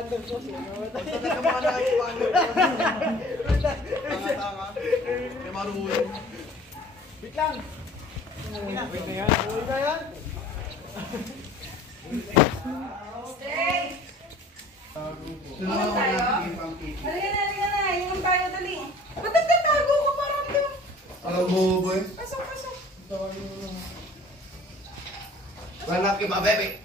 Pagod po siya. Talaga mga nakipagod. Tanga-tanga. May marunong. Wait lang. Wait na yan. Uwi na yan. Stay! Inom tayo? Halika na. Inom tayo, dali. Ba't nagtatago ka parang doon? Alam mo, boy? Pasok. Walang kiba, bebe.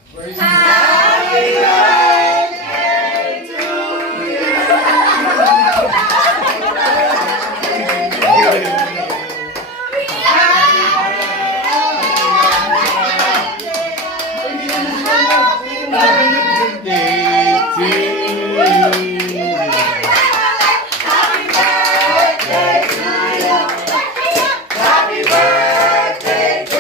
Happy birthday to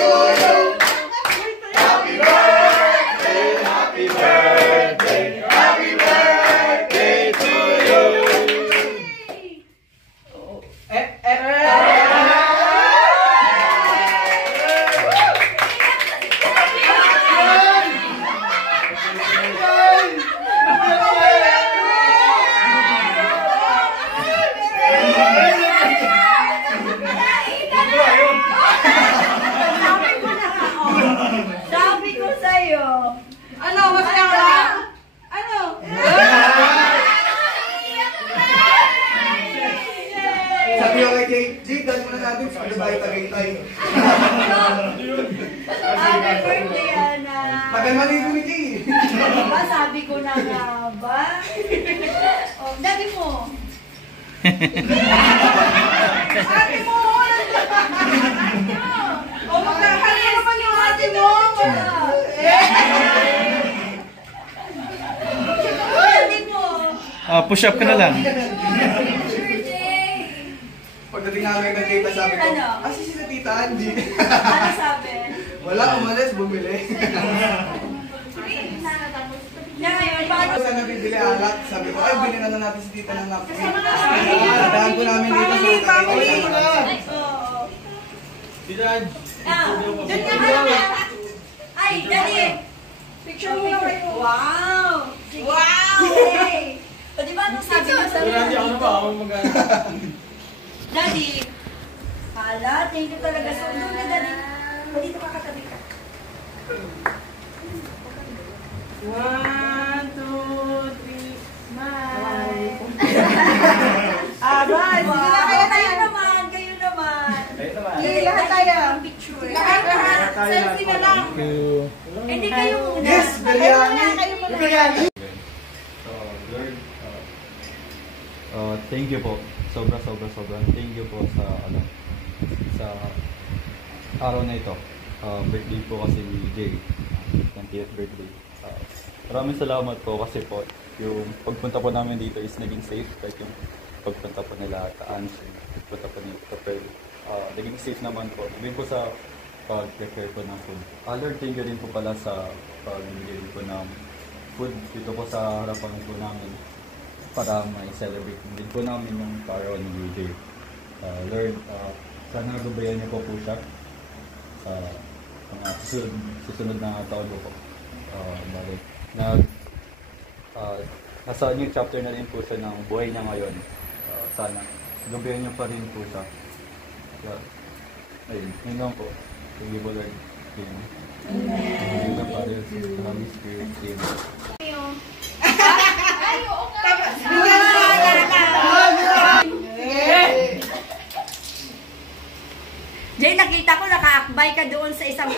Sabi ko kay Jake, dahil muna natin sa Dubai Tagaytay. Happy birthday, Ana! Tagal maligo ni Jake. Diba, sabi ko na nga ba? Oh, dati mo. Ate mo! Oh, magkakalit naman yung ate mo! Ate mo! Push up ka na lang. Pagdating namin ng tita, sabi ko, Ano? si Tita Angie. Ano sabi? Wala, umalis, bumili. Na ngayon, paano? Saan nabibili alak? Sabi ko, ay, bilhin na natin si Tita ng napkin. Tadahan ko namin dito sa Family! Tagaytay. Oo. Tita Ange. Doon ka na. Ay, dali. Picture mo kayo. Wow! Wow! Yay! O, di ba nung sabi mo sa Tita Ange, ako na ba? Ako mag-ano. Daddy! Hala, thank you talaga. So, doon na, Daddy. O, dito ka katabi ka. 1, 2, 3, smile. Bye! Sige na, kayo naman. Kayo naman. Sige, lahat tayo. Picture. Lahat. Selfie na lang. Hindi kayo muna. Yes, biryani. Kayo muna. Biryani. So, Lord, thank you po. Sobrang thank you po sa araw na ito. Birthday po kasi ni Jay, 20th birthday. Maraming salamat po kasi po yung pagpunta po namin dito is naging safe, kahit yung pagpunta po nila Ange, pagpunta po ni Kapel, naging safe naman po. Din po sa pag-prepare po ng food. Lord, thank you din po pala sa pag-bigay po ng food dito po sa harapan po namin para may celebrate din po namin yung parawan ni UJ. Lord, sana gabayan niyo po siya sa mga susunod na taon po. Nasa new chapter na rin po siya ng buhay niya ngayon. Sana gabayan niyo pa rin po siya. Ayun, yun lang po. Thank you po, Lord. Amen. Thank you po, Holy Spirit. Amen. Jay, nakita ko nakaakbay ka doon sa isang